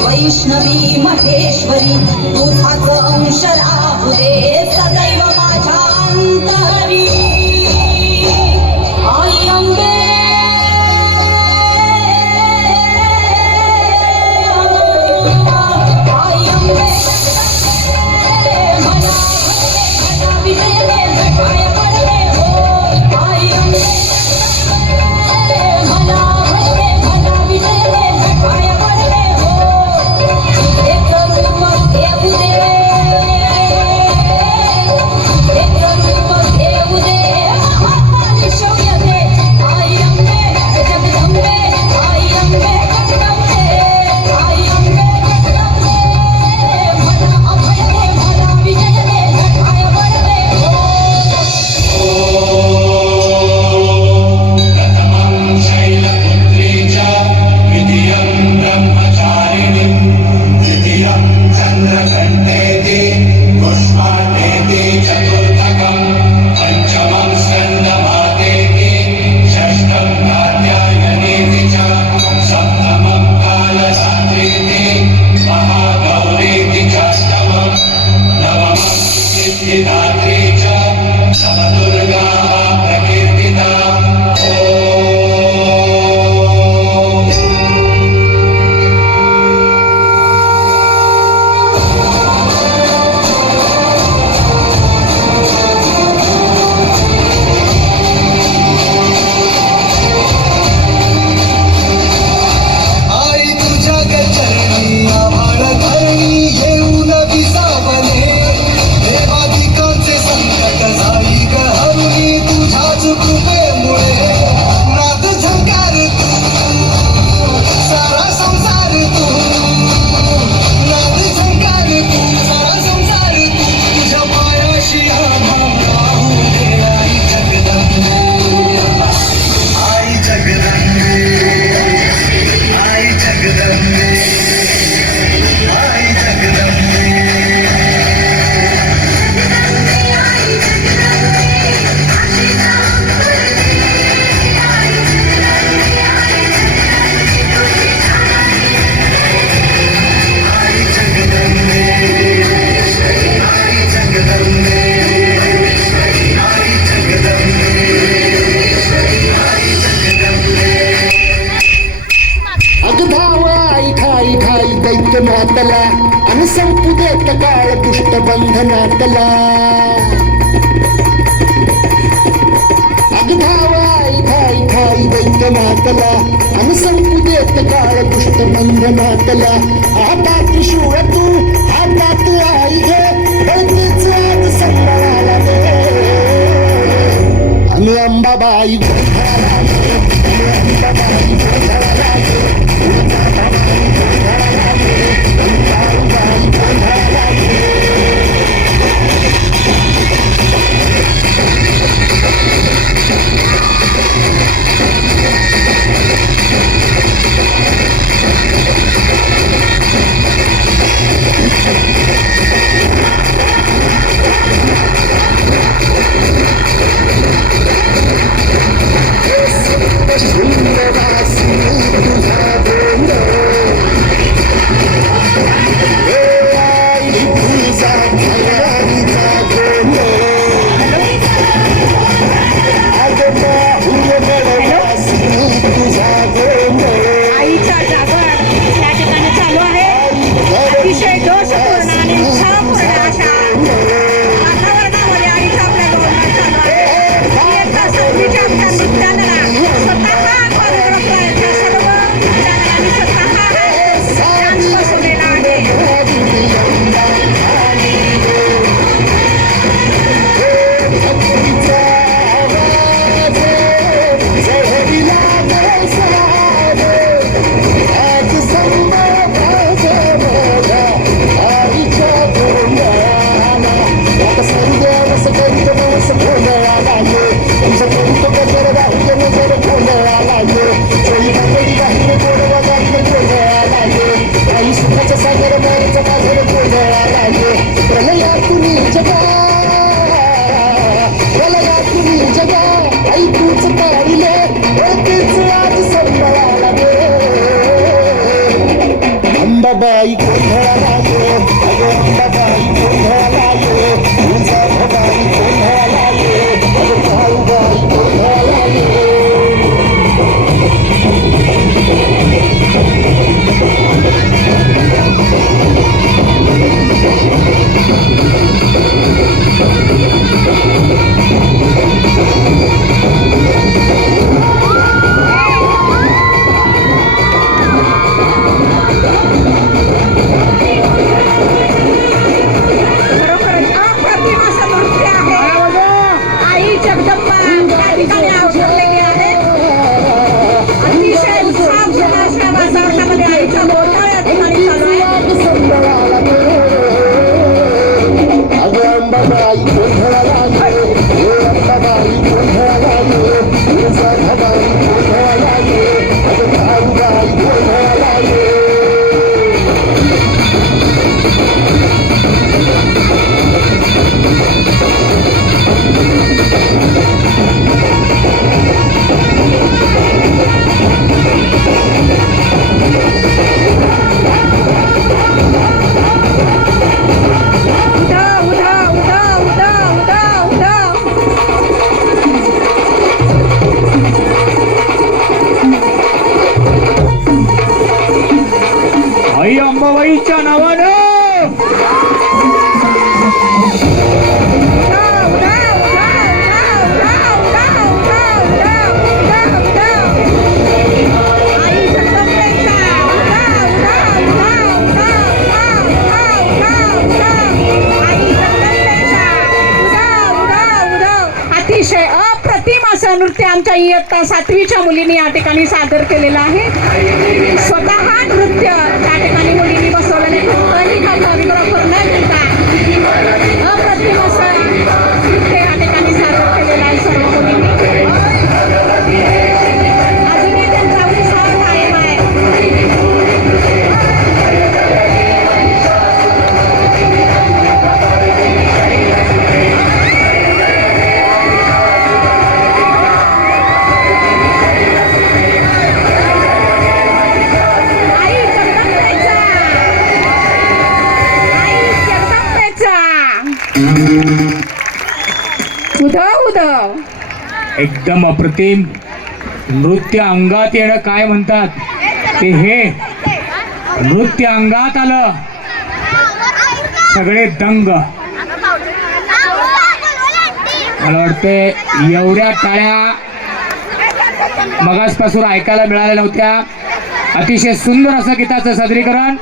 वैष्णवी महेश्वरी तुझाच अंश राहू दे सदैव माझ्या अंतरी आई अंबे आई अंबे मला विजय पाय पडले हो आई अंबे मला विजय पाय पडले मातला आणि संपू देत काळ दुष्ट बंधनातला अगधावाई खाई खाई दैत्य मातला आणि संपू देत काळ दुष्ट बंधनातला आता त्रिशूळ तू हातात आई घे बळतीच आज संबळाला दे आणि अंबाबाई गोंधळाला दे अंबाबाई गोंधळाला दे स्वतः आई अंबाबाईच्या नावानं अतिशय अप्रतिम असं नृत्य आमच्या इयत्ता 7वीच्या मुलींनी या ठिकाणी सादर केलेलं आहे. स्वतः नृत्य त्या ठिकाणी मुलींनी बसवलेलं आहे. कुठलंही कोरिओग्राफर न घेता अप्रतिम असं नृत्य या ठिकाणी सादर केलेलं आहे सर्व मुलींनी. अजूनही त्यांचा उत्साह कायम आहे. आई जगदंबेचा, आई जगदंबेचा. उधव उधव एकदम अप्रतिम नृत्य अंगात येणं काय म्हणतात ते हे नृत्य अंगात आलं. सगळे दंग. मला वाटतंय एवढ्या टाळ्या मगासपासून ऐकायला मिळाल्या नव्हत्या. अतिशय सुंदर असं गीताचं सादरीकरण.